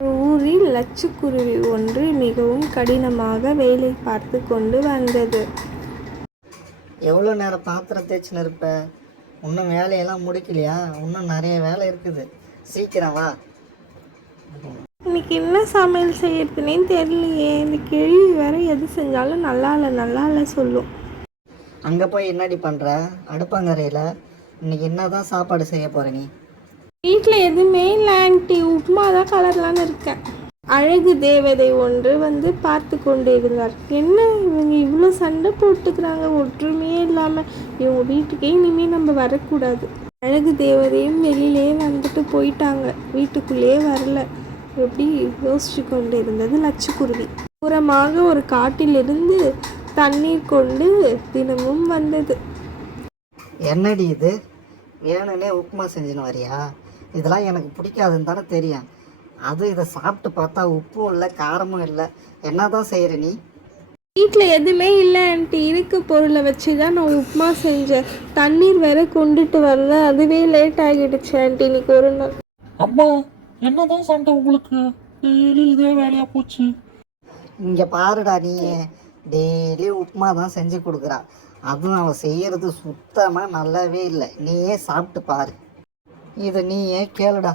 ஊரில் லட்சுக்குருவி ஒன்று மிகவும் கடினமாக வேலை பார்த்து கொண்டு வந்தது. எவ்வளோ நேரம் பாத்திரம் தேய்ச்சின்னு இருப்ப? இன்னும் வேலையெல்லாம் முடிக்கலையா? இன்னும் நிறைய வேலை இருக்குது, சீக்கிரம் வா. இன்னைக்கு என்ன சமையல் செய்யறதுனே தெரியலையே. இந்த கிழி வேற எது செஞ்சாலும் நல்லா இல்லை சொல்லும். அங்கே போய் என்னடி பண்ணுற? அடுப்பாங்கரையில் இன்னைக்கு என்ன தான் சாப்பாடு செய்ய போகிற நீ? வீட்டில் எதுவுமே இல்லை ஆண்டி, உப்புமா தான் கலர்லான்னு இருக்கேன். அழகு தேவதை ஒன்று வந்து பார்த்து கொண்டு இருந்தார். என்ன இவங்க இவ்வளோ சண்டை போட்டுக்கிறாங்க, ஒற்றுமையே இல்லாமல். இவங்க வீட்டுக்கே இனிமேல் நம்ம வரக்கூடாது. அழகு தேவதையும் வெளியிலே வந்துட்டு போயிட்டாங்க, வீட்டுக்குள்ளேயே வரல. எப்படி யோசிச்சு கொண்டு இருந்தது லட்சுக்குருவி. தூரமாக ஒரு காட்டிலிருந்து தண்ணீர் கொண்டு தினமும் வந்தது. என்னடி இது? வேணுன்னே உப்புமா செஞ்சுன்னு வரியா? இதெல்லாம் எனக்கு பிடிக்காதுன்னு தானே தெரியும். அதுவும் இதை சாப்பிட்டு பார்த்தா உப்பும் இல்லை காரமும் இல்லை. என்ன தான் செய்கிற நீ? வீட்டில் எதுவுமே இல்லை ஆண்டி, இருக்க பொருளை வச்சு தான் நான் உப்புமா செஞ்சேன். தண்ணீர் வேற கொண்டுட்டு வரல, அதுவே லேட் ஆகிடுச்சு ஆண்டி இன்னைக்கு ஒரு நாள். அம்மா, என்னதான் சண்டை உங்களுக்கு? டெய்லி இதே வேலையா போச்சு. இங்கே பாருடா, நீ டெய்லி உப்புமா தான் செஞ்சு கொடுக்குறா. அதுவும் அவன் செய்கிறது சுத்தமாக நல்லாவே இல்லை. நீயே சாப்பிட்டு பாரு, இதை நீயே கேளுடா.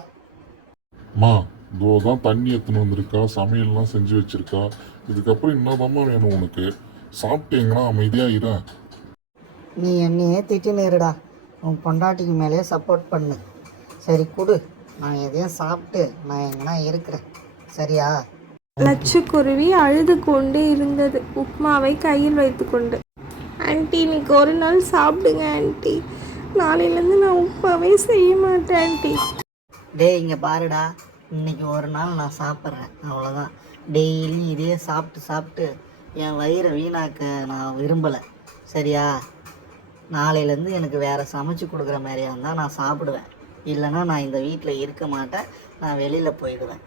அம்மா, இதோ தான் தண்ணி எடுத்துன்னு வந்திருக்கா, சமையல்லாம் செஞ்சு வச்சிருக்கா. இதுக்கப்புறம் என்னதாம்மா வேணும் உனக்கு? சாப்பிட்டீங்கன்னா அமைதியா இரு. நீ என்னையே திட்டின்னு இருடா. உன் பொண்டாட்டிக்கு மேலேயே சப்போர்ட் பண்ணு. சரி கொடு, நான் எதையும் சாப்பிட்டு நான் எங்கன்னா இருக்கிறேன், சரியா? லட்சுக்குருவி அழுது கொண்டு இருந்தது, உப்மாவை கையில் வைத்துக்கொண்டு. ஆண்டி இன்னைக்கு ஒரு நாள் சாப்பிடுங்க ஆண்டி, நாளையிலேருந்து நான் உப்மாவே செய்ய மாட்டேன் ஆண்டி. டேய் இங்கே பாருடா, இன்னைக்கு ஒரு நாள் நான் சாப்பிட்றேன், அவ்வளோதான். டெய்லி இதையே சாப்பிட்டு சாப்பிட்டு என் வயிறை வீணாக்க நான் விரும்பலை, சரியா? நாளையிலேருந்து எனக்கு வேறு சமைச்சு கொடுக்குற மாதிரியா இருந்தால் நான் சாப்பிடுவேன். இல்லைன்னா நான் இந்த வீட்டில் இருக்க மாட்டேன், நான் வெளியில் போயிடுவேன்.